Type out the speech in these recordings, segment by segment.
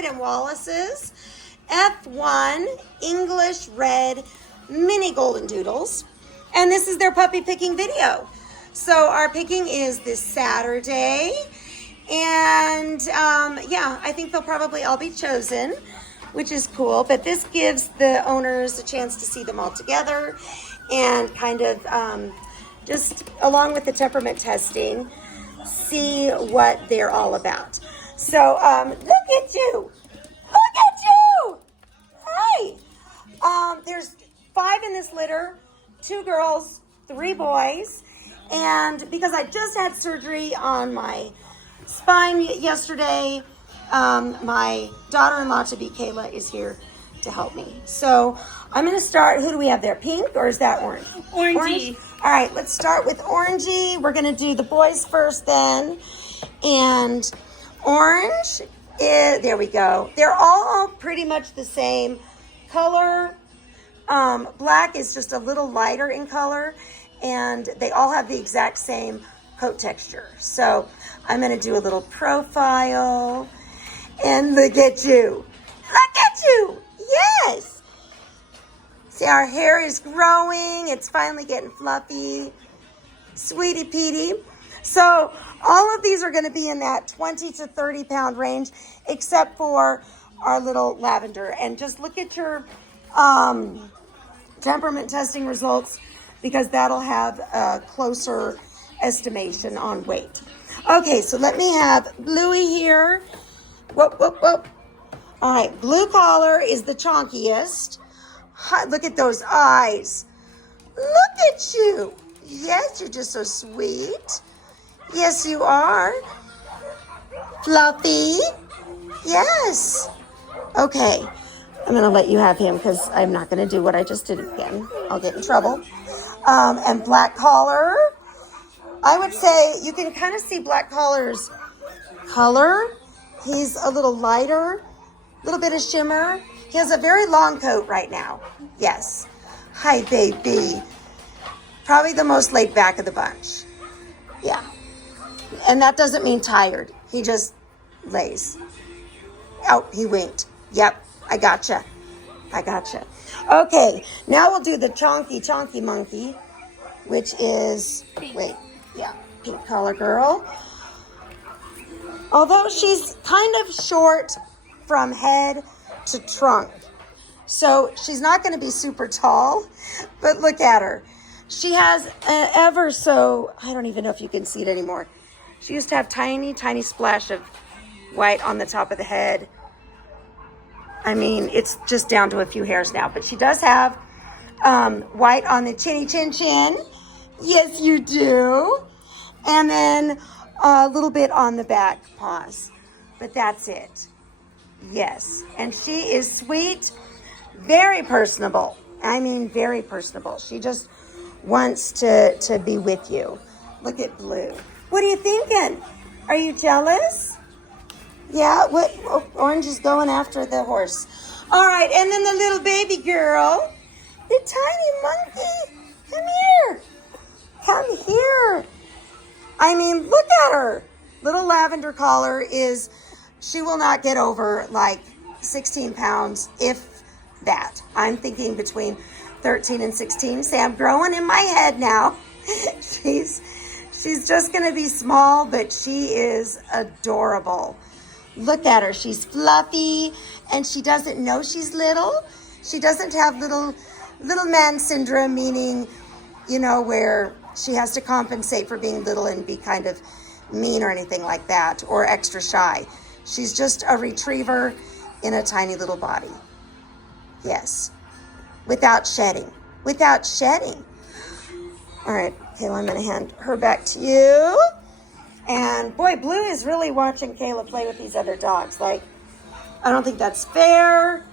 Orchid and Wallace's F1 English Red Mini Goldendoodles. And this is their puppy picking video. So our picking is this Saturday. And yeah, I think they'll probably all be chosen, which is cool. But this gives the owners a chance to see them all together and kind of just along with the temperament testing, see what they're all about. So look at you. Look at you. Hi. There's 5 in this litter, 2 girls, 3 boys. And because I just had surgery on my spine yesterday, my daughter-in-law to be, Kayla, is here to help me. So I'm going to start. Who do we have there? Pink, or is that orange? Orangey. Orange? All right, let's start with orangey. We're going to do the boys first then. And orange, there we go. They're all pretty much the same color. Black is just a little lighter in color. And they all have the exact same coat texture. So I'm going to do a little profile. And look at you. Look at you. Yes. See, our hair is growing. It's finally getting fluffy. Sweetie Petey. So all of these are going to be in that 20 to 30 pound range, except for our little lavender. And just look at your temperament testing results, because that'll have a closer estimation on weight. Okay, so let me have Bluey here. Whoop, whoop, whoop. All right, blue collar is the chonkiest. Hi, look at those eyes. Look at you. Yes, you're just so sweet. Yes, you are. Fluffy. Yes. Okay, I'm going to let you have him because I'm not going to do what I just did again. I'll get in trouble. And black collar. I would say you can kind of see black collar's color. He's a little lighter, a little bit of shimmer. He has a very long coat right now. Yes. Hi, baby. Probably the most laid back of the bunch. Yeah. And that doesn't mean tired. He just lays. Oh, he winked. Yep, I gotcha. I gotcha. Okay, now we'll do the chonky monkey, which is, wait, yeah, pink collar girl. Although she's kind of short from head to trunk. So she's not going to be super tall, but look at her. She has an ever so, I don't even know if you can see it anymore. She used to have tiny, tiny splash of white on the top of the head. I mean, it's just down to a few hairs now, but she does have white on the chinny chin chin. Yes, you do. And then a little bit on the back paws, but that's it. Yes, and she is sweet, very personable. I mean, very personable. She just wants to be with you. Look at Blue. What are you thinking? Are you jealous? Yeah, what? Oh, Orange is going after the horse. All right, and then the little baby girl, the tiny monkey. Come here. Come here. I mean, look at her. Little lavender collar is, she will not get over like 16 pounds, if that. I'm thinking between 13 and 16. See, I'm growing in my head now. She's just going to be small, but she is adorable. Look at her. She's fluffy, and she doesn't know she's little. She doesn't have little man syndrome, meaning, you know, where she has to compensate for being little and be kind of mean or anything like that, or extra shy. She's just a retriever in a tiny little body. Yes. Without shedding. Without shedding. All right, Kayla, I'm going to hand her back to you. And boy, Blue is really watching Kayla play with these other dogs. Like, I don't think that's fair.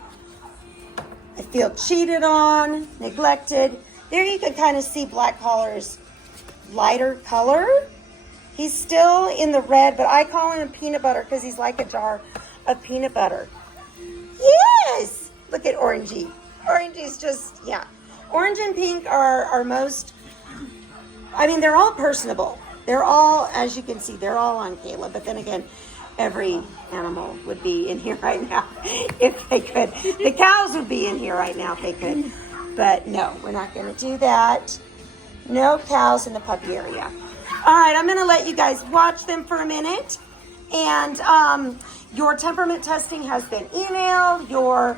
I feel cheated on, neglected. There you can kind of see Black Collar's lighter color. He's still in the red, but I call him peanut butter because he's like a jar of peanut butter. Yes! Look at Orangey. Orangey's just, yeah. Orange and pink are most, I mean, they're all personable. They're all, as you can see, they're all on Kayla. But then again, every animal would be in here right now if they could. The cows would be in here right now if they could. But no, we're not going to do that. No cows in the puppy area. All right, I'm going to let you guys watch them for a minute. And your temperament testing has been emailed. Your,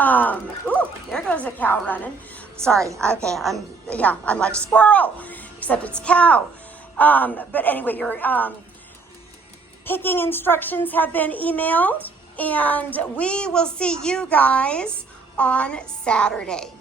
ooh, there goes a cow running. Sorry, okay, I'm like squirrel, except it's cow. But anyway, your picking instructions have been emailed. And we will see you guys on Saturday.